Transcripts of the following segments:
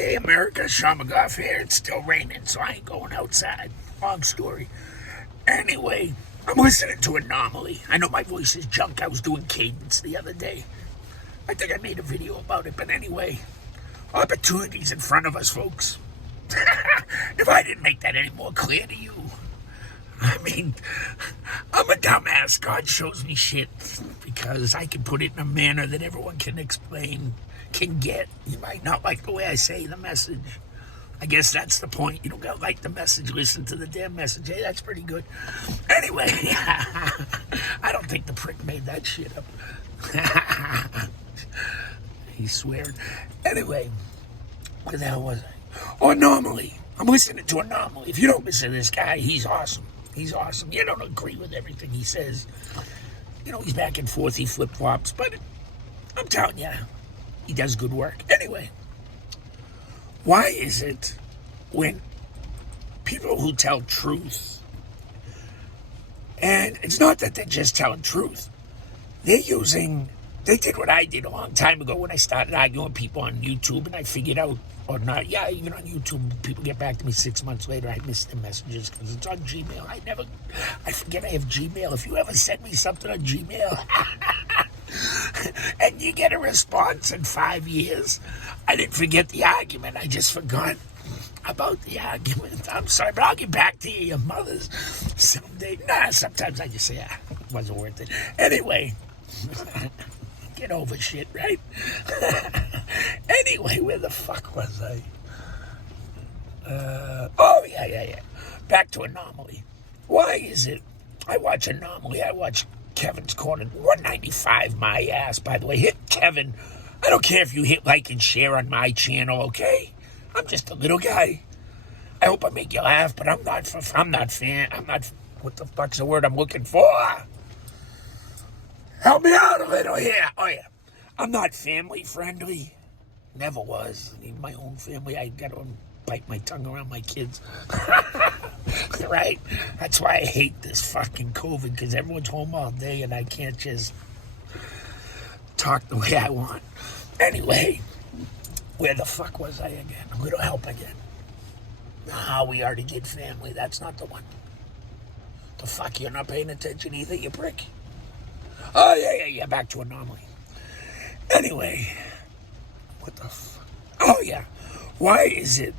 Hey, America, Sean McGough here. It's still raining, so I ain't going outside. Long story. Anyway, I'm listening to Anomaly. I know my voice is junk. I was doing cadence the other day. I think I made a video about it, but anyway, opportunities in front of us, folks. If I didn't make that any more clear to you, I mean, I'm a dumbass. God shows me shit because I can put it in a manner that everyone can explain, can get. You might not like the way I say the message. I guess that's the point. You don't gotta like the message, listen to the damn message. Hey, that's pretty good. Anyway, I don't think the prick made that shit up. He's swearing. Anyway, where the hell was I? Oh, Anomaly. I'm listening to Anomaly. If you don't listen to this guy, he's awesome. He's awesome. You don't agree with everything he says. You know, he's back and forth. He flip-flops. But I'm telling you, he does good work. Anyway, why is it when people who tell truth, and it's not that they're just telling truth, they did what I did a long time ago when I started arguing with people on YouTube, and I figured out, or not, yeah, even on YouTube, people get back to me 6 months later. I miss their messages because it's on Gmail. I forget I have Gmail. If you ever send me something on Gmail, and you get a response in 5 years, I didn't forget the argument. I just forgot about the argument. I'm sorry, but I'll get back to you, your mothers, someday. Nah, sometimes I just say, it wasn't worth it. Anyway, get over shit, right? Anyway, where the fuck was I? Yeah. Back to Anomaly. Why is it I watch Anomaly? I watch Kevin's Corner 195, my ass, by the way. Hit Kevin. I don't care if you hit like and share on my channel, okay? I'm just a little guy. I hope I make you laugh, but I'm not, what the fuck's the word I'm looking for? Help me out a little here. Oh, yeah. I'm not family friendly. Never was. Even my own family, I got to bite my tongue around my kids. Right? That's why I hate this fucking COVID, because everyone's home all day and I can't just talk the way I want. Anyway, where the fuck was I again? A little help again. We already did family. That's not the one. The fuck, you're not paying attention either, you prick? Oh, yeah, back to Anomaly. Anyway, what the fuck? Oh, yeah. Why is it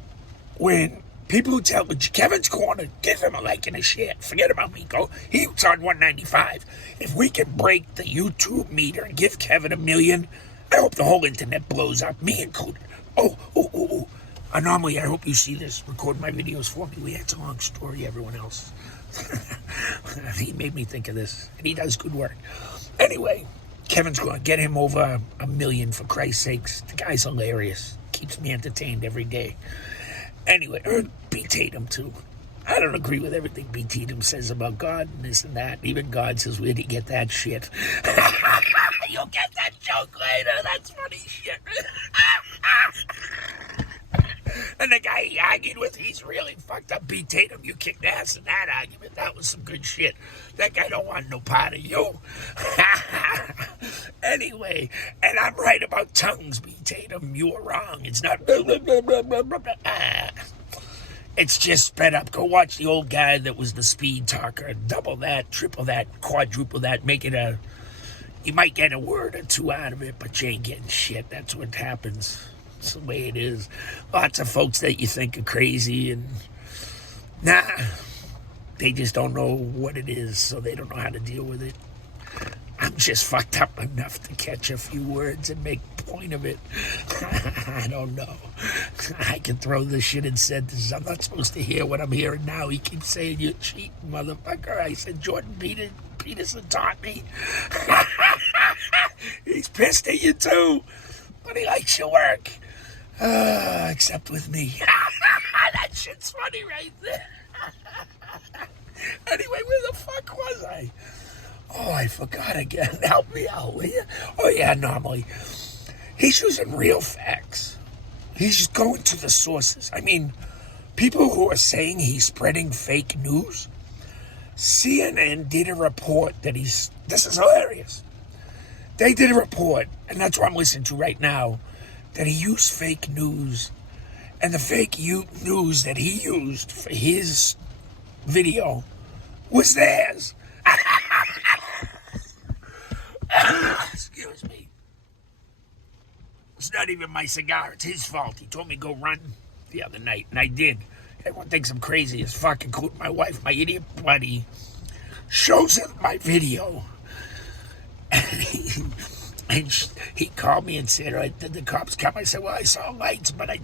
when people who tell Kevin's Corner, give him a like and a share. Forget about Miko. He's on 195. If we can break the YouTube meter and give Kevin 1 million, I hope the whole internet blows up, me included. Oh. Anomaly, I hope you see this. Record my videos for me. It's a long story, everyone else. He made me think of this, and he does good work. Anyway, Kevin's going to get him over 1 million, for Christ's sakes. The guy's hilarious. Keeps me entertained every day. Anyway, B. Tatum, too. I don't agree with everything B. Tatum says about God and this and that. Even God says, where'd he get that shit? You'll get that joke later. That's funny shit. And the guy he argued with, he's really fucked up. B. Tatum, you kicked ass in that argument. That was some good shit. That guy don't want no part of you. Anyway, and I'm right about tongues, B. Tatum. You were wrong. It's not blah, blah, blah, blah, blah, blah, blah. It's just sped up. Go watch the old guy that was the speed talker. Double that, triple that, quadruple that. Make it you might get a word or two out of it, but you ain't getting shit. That's what happens. It's the way it is. Lots of folks that you think are crazy, and they just don't know what it is, so they don't know how to deal with it. I'm just fucked up enough to catch a few words and make a point of it. I don't know. I can throw this shit in sentences. I'm not supposed to hear what I'm hearing now. He keeps saying, you're cheating, motherfucker. I said, Jordan Peterson taught me. He's pissed at you, too. But he likes your work. Except with me. That shit's funny right there. Anyway, where the fuck was I? Oh, I forgot again. Help me out, will you? Oh, yeah, Anomaly. He's using real facts. He's going to the sources. I mean, people who are saying he's spreading fake news, CNN did a report that this is hilarious. They did a report, and that's what I'm listening to right now, that he used fake news And the fake news that he used for his video was theirs. Excuse me. It's not even my cigar. It's his fault. He told me to go run the other night, and I did. Everyone thinks I'm crazy as fuck, including my wife. My idiot buddy shows him my video. And he called me and said, right, did the cops come? I said, well, I saw lights, but I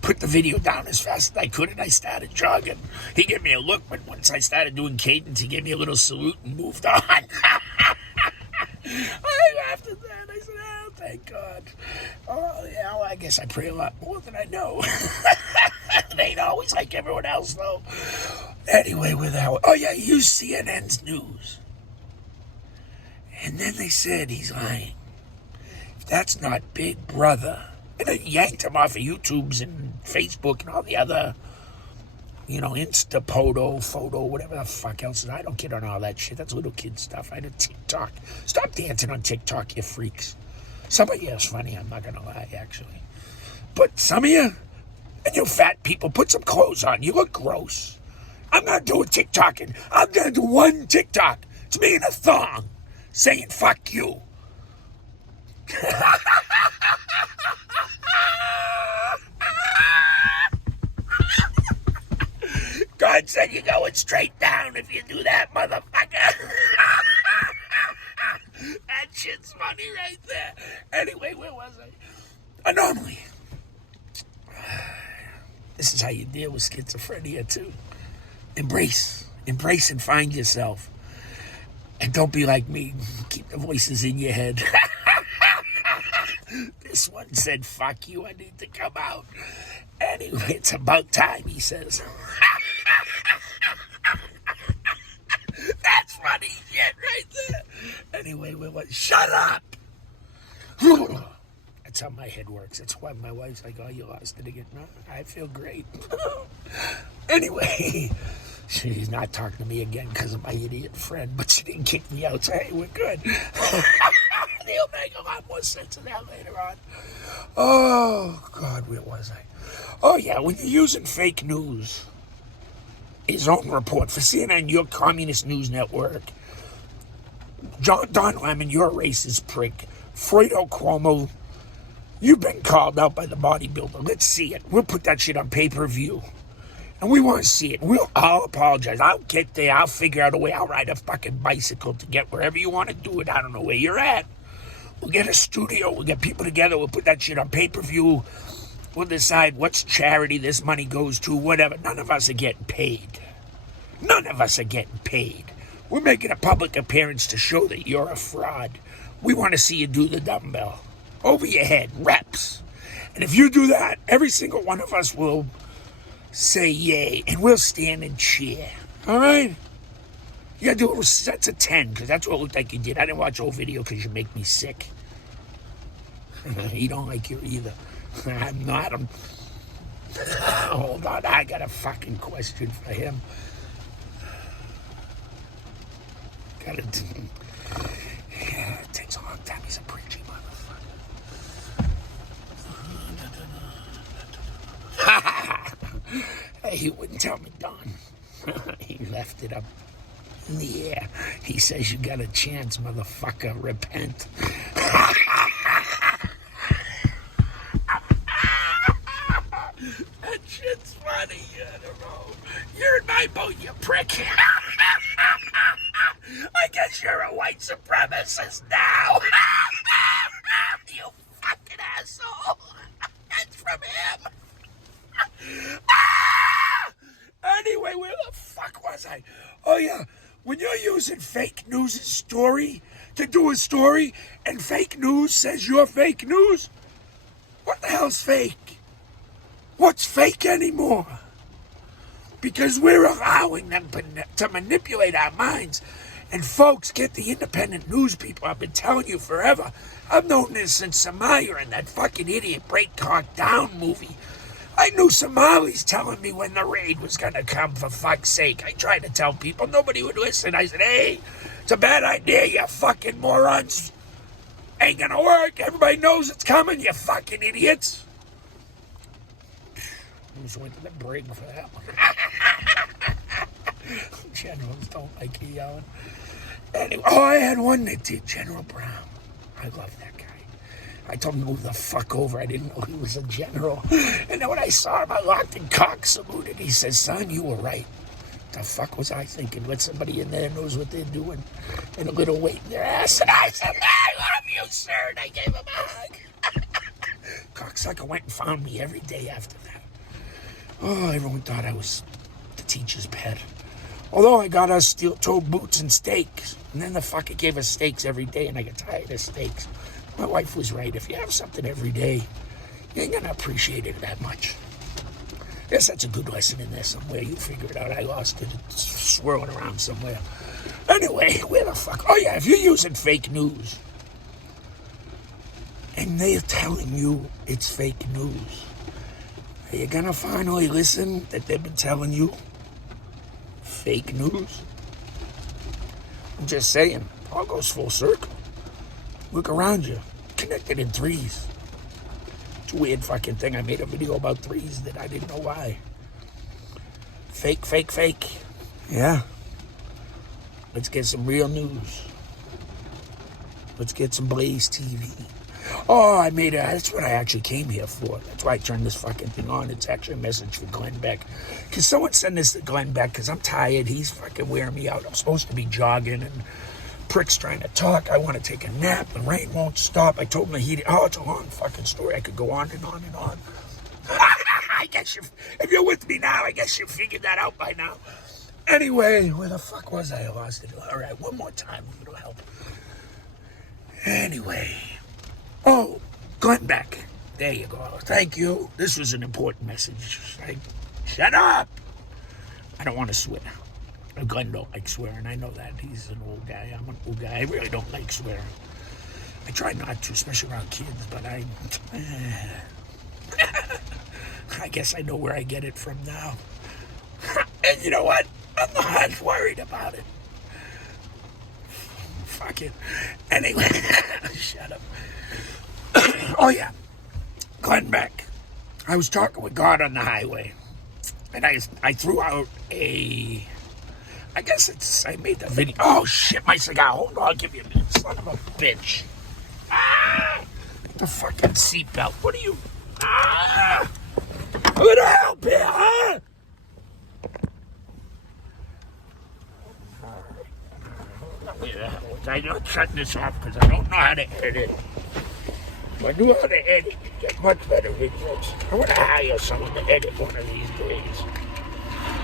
put the video down as fast as I could, and I started jogging. He gave me a look, but once I started doing cadence, he gave me a little salute and moved on. I laughed at that. I said, oh, thank God. Oh, yeah, well, I guess I pray a lot more than I know. It ain't always like everyone else, though. Anyway, oh, yeah, he used CNN's news. And then they said he's lying. If that's not Big Brother. And they yanked him off of YouTube's and Facebook and all the other, photo, whatever the fuck else. I don't get on all that shit. That's little kid stuff. I do TikTok. Stop dancing on TikTok, you freaks. Some of you is funny, I'm not going to lie, actually. But some of you, and you fat people, put some clothes on. You look gross. I'm not doing TikToking. I'm going to do one TikTok. It's me in a thong saying fuck you. God said you're going straight down if you do that, motherfucker. That shit's funny right there. Anyway, where was I? Anomaly. This is how you deal with schizophrenia, too. Embrace and find yourself. And don't be like me. Keep the voices in your head. This one said, fuck you, I need to come out. Anyway, it's about time, he says. That's funny shit right there. Anyway, shut up. That's how my head works. That's why my wife's like, oh, you lost it again. No, I feel great. Anyway, she's not talking to me again because of my idiot friend, but she didn't kick me out, so hey, we're good. They'll make a lot more sense of that later on. Oh, God, where was I? Oh, yeah, when you're using fake news, his own report for CNN, your communist news network, Don Lemon, you're a racist prick, Fredo Cuomo, you've been called out by the bodybuilder. Let's see it. We'll put that shit on pay-per-view. And we want to see it. We'll all apologize. I'll get there. I'll figure out a way. I'll ride a fucking bicycle to get wherever you want to do it. I don't know where you're at. We'll get a studio. We'll get people together. We'll put that shit on pay-per-view. We'll decide what's charity this money goes to, whatever. None of us are getting paid. None of us are getting paid. We're making a public appearance to show that you're a fraud. We want to see you do the dumbbell. Over your head, reps. And if you do that, every single one of us will say yay, and we'll stand and cheer. All right? You gotta do it with sets of 10, because that's what it looked like you did. I didn't watch the whole video because you make me sick. He don't like you either. I'm not. Hold on, I got a fucking question for him. Yeah, it takes a long time. He's a preachy motherfucker. Hey, he wouldn't tell me, Don. He left it up in the air. He says you got a chance, motherfucker. Repent. That shit's funny, You're in my boat, you prick. I guess you're a white supremacist now. You fucking asshole. That's from him. Anyway, where the fuck was I? Oh, yeah. When you're using fake news' story to do a story and fake news says you're fake news, what the hell's fake? What's fake anymore? Because we're allowing them to manipulate our minds. And folks, get the independent news people. I've been telling you forever. I've known this since Somalia and that fucking idiot Break Talk Down movie. I knew Somalis telling me when the raid was going to come, for fuck's sake. I tried to tell people. Nobody would listen. I said, hey, it's a bad idea, you fucking morons. Ain't going to work. Everybody knows it's coming, you fucking idiots. I just went to the brig for that one. Generals don't like you yelling. Anyway, I had one that did, General Brown. I love that guy. I told him to move the fuck over. I didn't know he was a general. And then when I saw him, I locked and cock saluted. He says, son, you were right. The fuck was I thinking? Let somebody in there knows what they're doing and a little weight in their ass. And I said, I love you, sir. And I gave him a hug. Cocksucker went and found me every day after that. Oh, everyone thought I was the teacher's pet. Although I got us steel-toed boots and steaks. And then the fucker gave us steaks every day, and I got tired of steaks. My wife was right. If you have something every day, you ain't gonna appreciate it that much. Yes, that's a good lesson in there somewhere. You figure it out. I lost it. It's swirling around somewhere. Anyway, where the fuck? Oh, yeah, if you're using fake news, and they're telling you it's fake news, are you gonna finally listen that they've been telling you fake news? I'm just saying, all goes full circle. Look around you, connected in threes. It's a weird fucking thing. I made a video about threes that I didn't know why. Fake, fake, fake. Yeah. Let's get some real news. Let's get some Blaze TV. Oh, I made that's what I actually came here for. That's why I turned this fucking thing on. It's actually a message for Glenn Beck. Can someone send this to Glenn Beck? Because I'm tired. He's fucking wearing me out. I'm supposed to be jogging and pricks trying to talk. I want to take a nap. The rain won't stop. I told him the heat. Oh, it's a long fucking story. I could go on and on and on. I guess if you're with me now, I guess you figured that out by now. Anyway, where the fuck was I? I lost it. All right, one more time. It'll help. Anyway. Oh, Glenn Beck. There you go. Thank you. This was an important message. Shut up. I don't want to swear. Glenn don't like swearing. I know that. He's an old guy. I'm an old guy. I really don't like swearing. I try not to, especially around kids, but I guess I know where I get it from now. And you know what? I'm not worried about it. Fuck it. Anyway, shut up. Oh, yeah. Glenn Beck. I was talking with God on the highway, and I threw out I guess I made the video. Oh, shit, my cigar. Hold on, I'll give you a minute. Son of a bitch. Ah! The fucking seatbelt. What are you? Ah! A little help here, huh? I'm not shutting this off because I don't know how to edit. If I knew how to edit, you'd get much better videos. I want to hire someone to edit one of these days.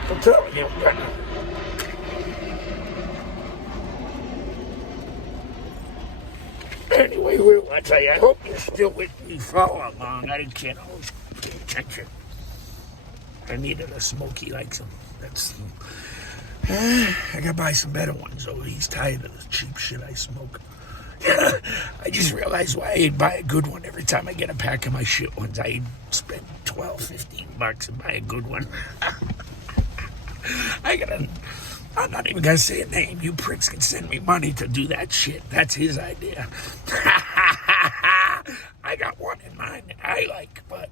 I'm telling you, I'm gonna. Anyway, what I tell you, I hope you're still with me for long. I can't always pay attention. I needed a smoky like some. I gotta buy some better ones, though. He's tired of the cheap shit I smoke. I just realized why I'd buy a good one every time I get a pack of my shit ones. I'd spend $12-15 and buy a good one. I'm not even gonna say a name. You pricks can send me money to do that shit. That's his idea. I got one in mind that I like, but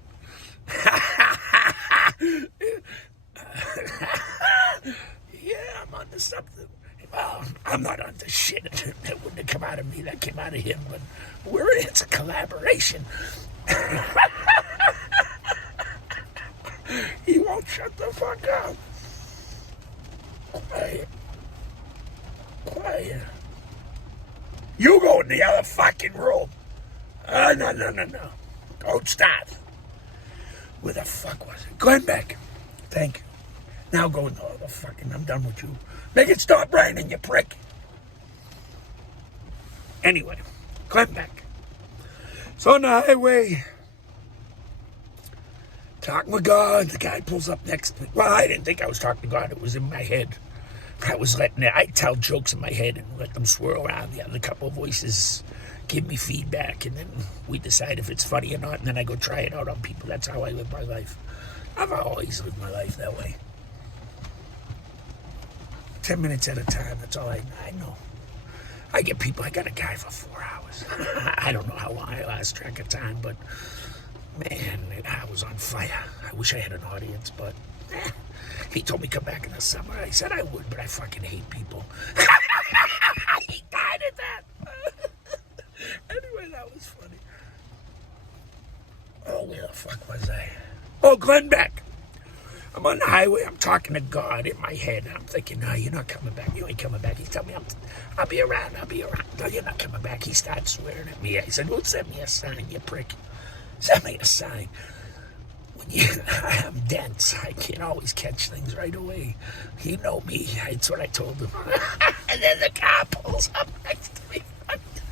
yeah, I'm onto something. Well, I'm not onto shit. That wouldn't have come out of me. That came out of him. But it's a collaboration. He won't shut the fuck up. Quiet. You go in the other fucking room. No. Don't start. Where the fuck was it? Glenn Beck. Thank you. Now go in the other fucking. I'm done with you. Make it stop raining, you prick. Anyway, Glenn Beck. So on the highway, talking with God. The guy pulls up next to me. Well, I didn't think I was talking to God. It was in my head. I tell jokes in my head and let them swirl around. The other couple of voices give me feedback, and then we decide if it's funny or not, and then I go try it out on people. That's how I live my life. I've always lived my life that way. 10 minutes at a time, that's all I know. I get people, I got a guy for 4 hours. I don't know how long I lost track of time, but man, I was on fire. I wish I had an audience, but he told me come back in the summer. I said I would, but I fucking hate people. He died at that. Anyway, that was funny. Oh, where the fuck was I? Oh, Glenn Beck. I'm on the highway. I'm talking to God in my head. I'm thinking, no, you're not coming back. You ain't coming back. He's telling me, I'll be around. I'll be around. No, you're not coming back. He starts swearing at me. I said, well, send me a sign, you prick. Send me a sign. I'm dense. I can't always catch things right away. You know me. That's what I told him. And then the car pulls up next to me.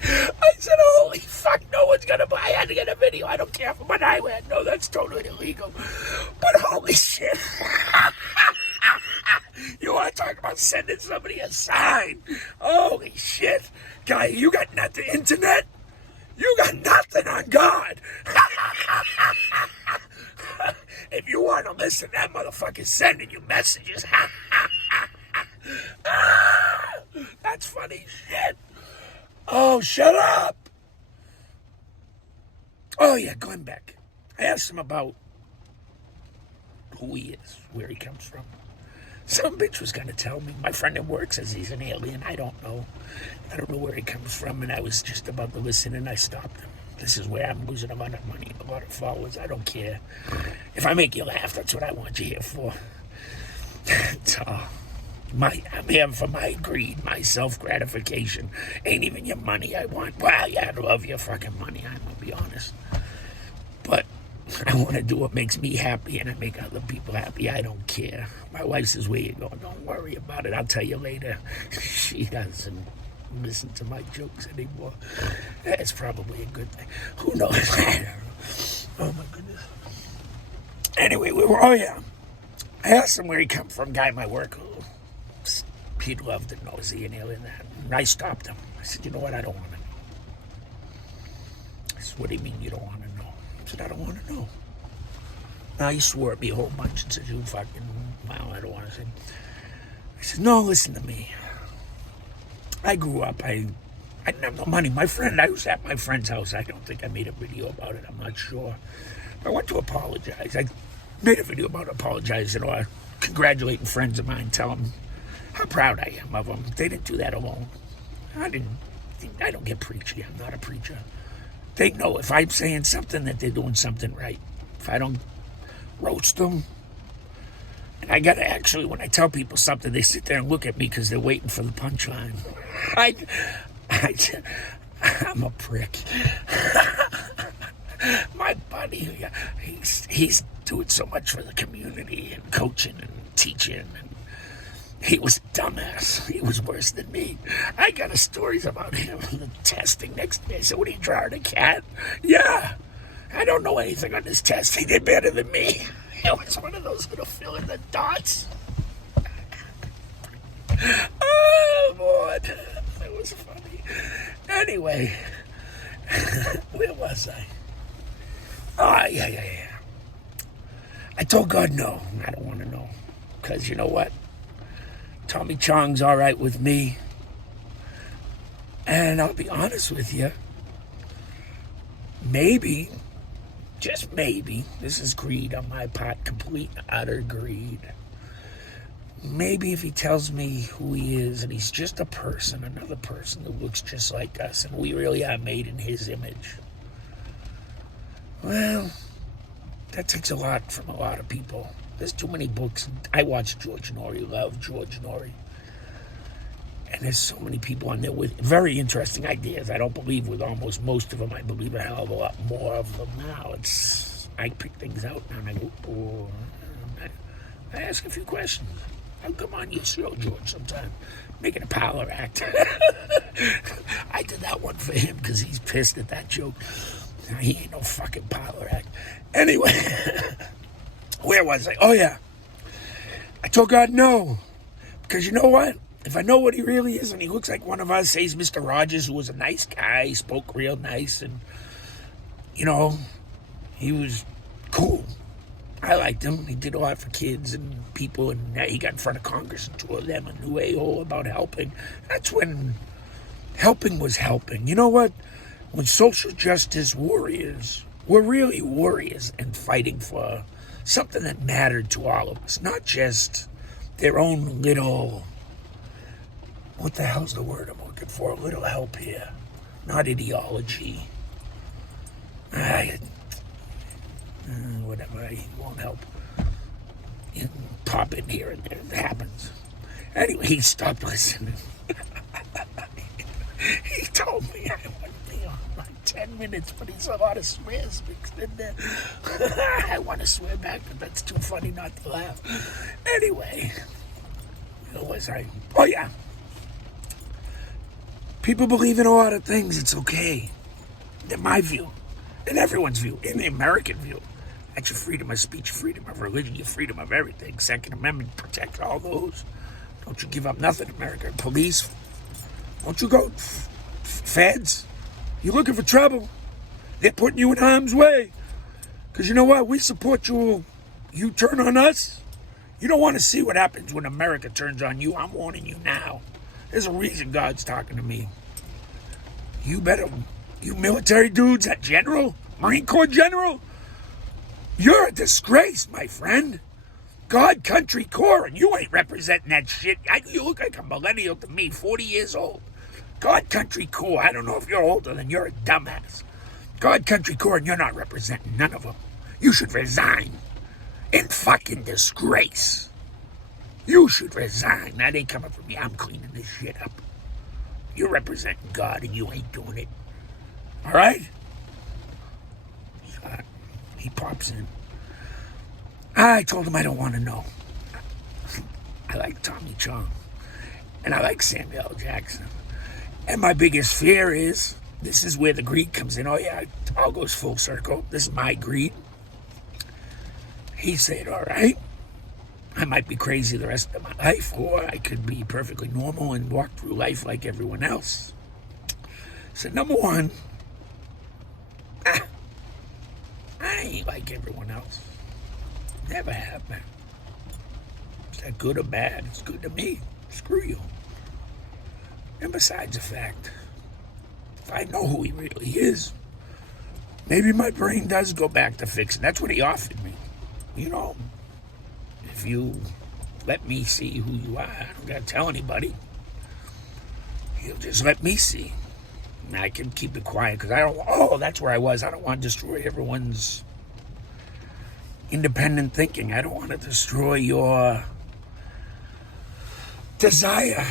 I said, holy fuck, no one's gonna buy. I had to get a video. I don't care if I'm on highway. I know that's totally illegal. But holy shit. You want to talk about sending somebody a sign? Holy shit. Guy, you got nothing. Internet? You got nothing on God. If you want to listen, that motherfucker's sending you messages. That's funny shit. Oh, shut up. Oh, yeah, Glenn Beck. I asked him about who he is, where he comes from. Some bitch was going to tell me. My friend at work says he's an alien. I don't know. I don't know where he comes from, and I was just about to listen, and I stopped him. This is where I'm losing a lot of money, a lot of followers. I don't care. If I make you laugh, that's what I want you here for. I'm here for my greed, my self-gratification. Ain't even your money I want. Well, yeah, I love your fucking money, I'm going to be honest. But I want to do what makes me happy, and I make other people happy. I don't care. My wife says, where you going? Don't worry about it. I'll tell you later. She doesn't listen to my jokes anymore. That's probably a good thing. Who knows? Oh, my goodness. Anyway, oh, yeah. I asked him where he come from, guy at my work. He'd love to know, is he an alien? And I stopped him. I said, you know what? I don't want to know. I said, what do you mean you don't want to know? I said, I don't want to know. Now, he swore at me a whole bunch and said, you fucking, well, I don't want to say. I said, no, listen to me. I grew up, I didn't have no money. My friend, I was at my friend's house. I don't think I made a video about it. I'm not sure. I went to apologize. I made a video about apologizing or congratulating friends of mine, tell them how proud I am of them. They didn't do that alone. I don't get preachy. I'm not a preacher. They know if I'm saying something that they're doing something right. If I don't roast them, and I gotta actually, when I tell people something, they sit there and look at me because they're waiting for the punchline. I'm a prick. My buddy, he's doing so much for the community and coaching and teaching, and he was a dumbass. He was worse than me. I got a stories about him testing next to me. I said, what are you drawing, a cat? Yeah. I don't know anything on this test. He did better than me. It was one of those little fill in the dots. Oh, Lord. That was funny. Anyway, where was I? Oh, yeah. I told God no. I don't want to know. Because you know what? Tommy Chong's all right with me. And I'll be honest with you. Maybe, just maybe, this is greed on my part, complete and utter greed. Maybe if he tells me who he is and he's just a person, another person that looks just like us, and we really are made in his image. Well, that takes a lot from a lot of people. There's too many books. I watch George Norrie, love George Norrie. And there's so many people on there with very interesting ideas. I don't believe with almost most of them. I believe a hell of a lot more of them now. I pick things out now and I go, oh, I ask a few questions. I'll come on your show, George, sometime. Making a parlor act. I did that one for him because he's pissed at that joke. He ain't no fucking parlor act. Anyway, where was I? Oh, yeah. I told God no. Because you know what? If I know what he really is and he looks like one of us, say he's Mr. Rogers, who was a nice guy, he spoke real nice, and, you know, he was cool. I liked him. He did a lot for kids and people, and he got in front of Congress and told them a new a-hole about helping. That's when helping was helping. You know what? When social justice warriors were really warriors and fighting for something that mattered to all of us, not just their own little, what the hell's the word I'm looking for? A little help here. Not ideology. Whatever, it won't help. You can pop in here and there, it happens. Anyway, he stopped listening. He told me I wouldn't be on like 10 minutes, but he's a lot of swears mixed in there. I want to swear back, but that's too funny not to laugh. Anyway, where was I? Oh, yeah. People believe in a lot of things. It's okay. In my view, in everyone's view, in the American view, that's your freedom of speech, freedom of religion, your freedom of everything. Second Amendment, protect all those. Don't you give up nothing, America. Police, don't you go. Feds, you're looking for trouble. They're putting you in harm's way. Because you know what? We support you. You turn on us. You don't want to see what happens when America turns on you. I'm warning you now. There's a reason God's talking to me. You military dudes, that general, Marine Corps general, you're a disgrace, my friend. God, country, Corps, and you ain't representing that shit. You look like a millennial to me, 40 years old. God, country, Corps, I don't know if you're older than you're a dumbass. God, country, Corps, and you're not representing none of them. You should resign. In fucking disgrace. You should resign. That ain't coming from me. I'm cleaning this shit up. You're representing God and you ain't doing it. All right? He pops in. I told him I don't want to know. I like Tommy Chong. And I like Samuel L. Jackson. And my biggest fear is, this is where the greed comes in. Oh yeah, it all goes full circle. This is my greed. He said, all right, I might be crazy the rest of my life, or I could be perfectly normal and walk through life like everyone else. So number one, I ain't like everyone else. Never have been. Is that good or bad? It's good to me. Screw you. And besides the fact, if I know who he really is, maybe my brain does go back to fixing. That's what he offered me. You know, if you let me see who you are, I don't got to tell anybody. He'll just let me see. And I can keep it quiet because I don't, that's where I was. I don't want to destroy everyone's independent thinking. I don't want to destroy your desire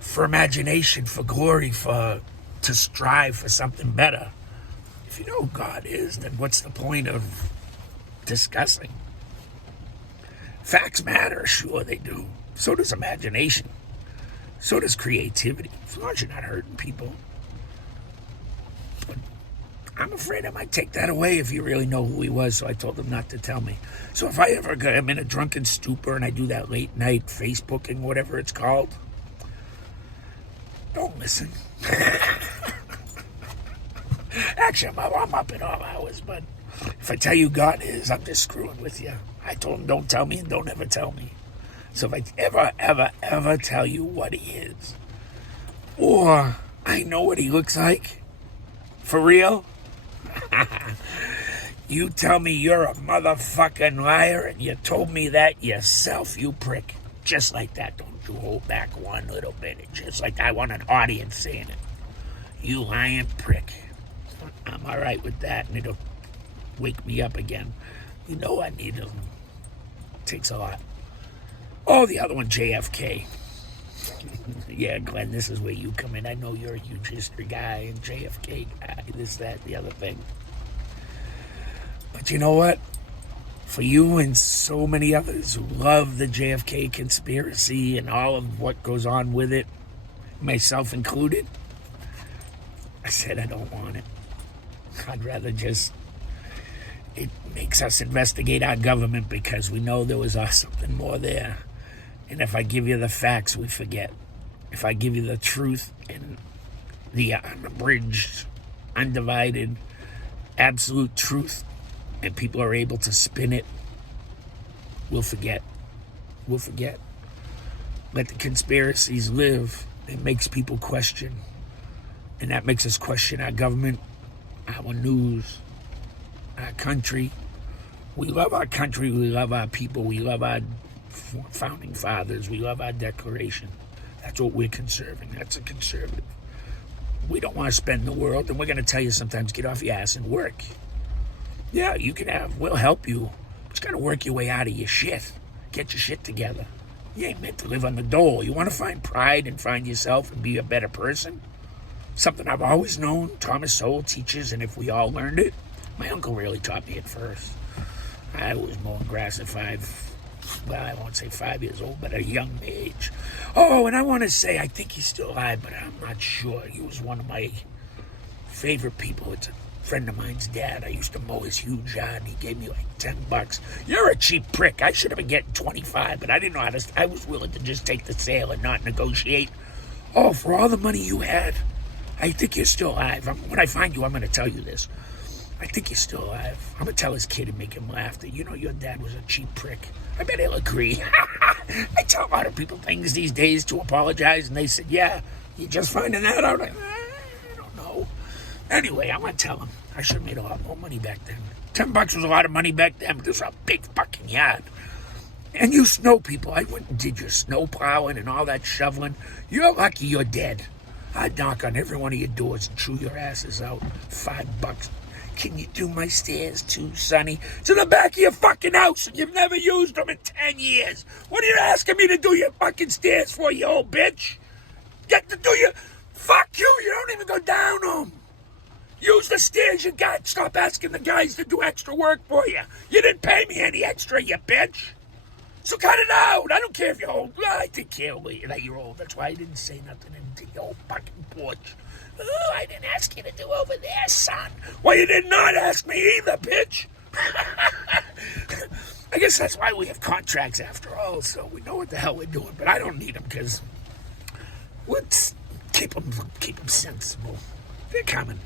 for imagination, for glory, to strive for something better. If you know who God is, then what's the point of discussing? Facts matter, sure they do. So does imagination. So does creativity. As long as you're not hurting people. But I'm afraid I might take that away if you really know who he was, so I told him not to tell me. So if I ever am in a drunken stupor and I do that late night Facebooking, whatever it's called, don't listen. Actually, I'm up at all hours, but if I tell you God is, I'm just screwing with you. I told him don't tell me and don't ever tell me. So if I ever tell you what he is, or I know what he looks like, for real, you tell me you're a motherfucking liar and you told me that yourself, you prick. Just like that. Don't you hold back one little bit. It's just like I want an audience saying it. You lying prick. I'm all right with that, and it'll wake me up again. You know I need them. Takes a lot. Oh, the other one, JFK. Yeah, Glenn, this is where you come in. I know you're a huge history guy and JFK guy, this, that, the other thing. But you know what? For you and so many others who love the JFK conspiracy and all of what goes on with it, myself included, I said I don't want it. I'd rather just... It makes us investigate our government because we know there was something more there. And if I give you the facts, we forget. If I give you the truth and the unabridged, undivided, absolute truth, and people are able to spin it, we'll forget. We'll forget. Let the conspiracies live. It makes people question. And that makes us question our government, our news, our country. We love our country. We love our people. We love our founding fathers. We love our Declaration. That's what we're conserving. That's a conservative. We don't want to spend the world, and we're going to tell you sometimes, get off your ass and work. Yeah, we'll help you. But you got to work your way out of your shit. Get your shit together. You ain't meant to live on the dole. You want to find pride and find yourself and be a better person? Something I've always known, Thomas Sowell teaches, and if we all learned it, my uncle really taught me at first. I was mowing grass at I won't say 5 years old, but a young age. Oh, and I want to say, I think he's still alive, but I'm not sure. He was one of my favorite people. It's a friend of mine's dad. I used to mow his huge yard, and he gave me like $10. You're a cheap prick. I should have been getting 25, but I didn't know how to. I was willing to just take the sale and not negotiate. Oh, for all the money you had, I think you're still alive. When I find you, I'm going to tell you this. I think he's still alive. I'm going to tell his kid and make him laugh that, your dad was a cheap prick. I bet he'll agree. I tell a lot of people things these days to apologize, and they said, yeah, you just finding that out? I don't know. Anyway, I'm going to tell him. I should have made a lot more money back then. $10 was a lot of money back then, but this was a big fucking yard. And you snow people, I went and did your snow plowing and all that shoveling. You're lucky you're dead. I'd knock on every one of your doors and chew your asses out. $5. Can you do my stairs too, Sonny? To the back of your fucking house, and you've never used them in 10 years. What are you asking me to do your fucking stairs for, you old bitch? Get to do your... Fuck you, you don't even go down them. Use the stairs you got. Stop asking the guys to do extra work for you. You didn't pay me any extra, you bitch. So cut it out. I don't care if you're old. I take care of that you're old. That's why I didn't say nothing into your old fucking porch. Oh, I didn't ask you to do over there, son. Well, you did not ask me either, bitch. I guess that's why we have contracts after all, so we know what the hell we're doing. But I don't need them because let's keep them sensible. They're coming.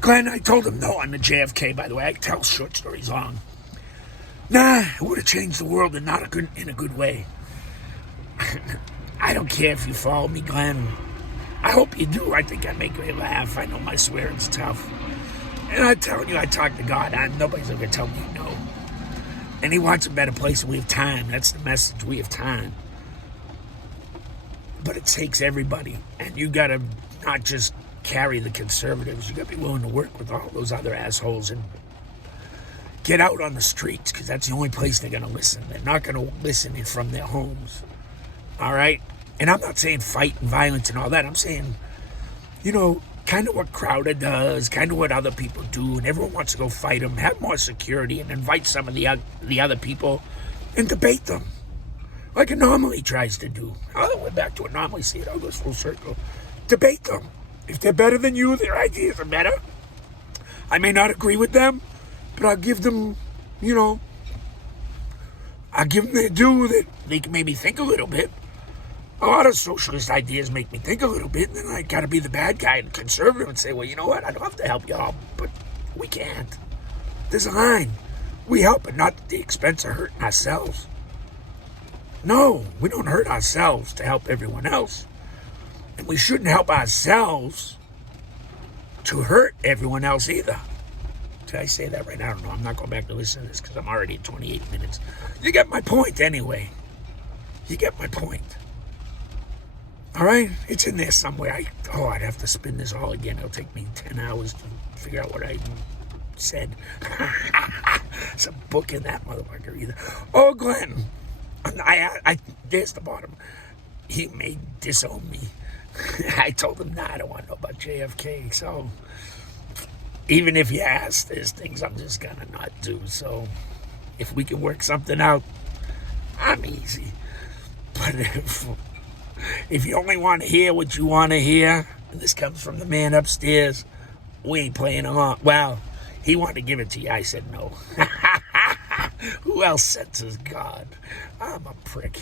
Glenn, I told him no on the JFK, by the way. I tell short stories long. Nah, it would have changed the world and not in a good way. I don't care if you follow me, Glenn. I hope you do. I think I make you laugh. I know my swearing's tough. And I'm telling you, I talk to God. Nobody's ever tell me no. And he wants a better place, and we have time. That's the message. We have time. But it takes everybody. And you got to not just carry the conservatives. You got to be willing to work with all those other assholes and get out on the streets, because that's the only place they're going to listen. They're not going to listen from their homes. All right? And I'm not saying fight and violence and all that. I'm saying, kind of what Crowder does, kind of what other people do, and everyone wants to go fight them, have more security, and invite some of the other people and debate them, like Anomaly tries to do. Oh, we're back to Anomaly. See, it all goes full circle. Debate them. If they're better than you, their ideas are better. I may not agree with them, but I'll give them, I'll give them their due that they can make me think a little bit. A lot of socialist ideas make me think a little bit, and then I got to be the bad guy and conservative and say, well, you know what? I'd love to help y'all, but we can't. There's a line. We help, but not at the expense of hurting ourselves. No, we don't hurt ourselves to help everyone else. And we shouldn't help ourselves to hurt everyone else either. Did I say that right? I don't know. I'm not going back to listen to this because I'm already at 28 minutes. You get my point anyway. You get my point. All right? It's in there somewhere. I'd have to spin this all again. It'll take me 10 hours to figure out what I said. It's a book in that motherfucker either. Oh, Glenn. There's the bottom. He may disown me. I told him, I don't want to know about JFK. So even if you ask, there's things I'm just going to not do. So if we can work something out, I'm easy. But if you only want to hear what you want to hear, and this comes from the man upstairs, we ain't playing along. Well, he wanted to give it to you. I said no. Who else senses God? I'm a prick.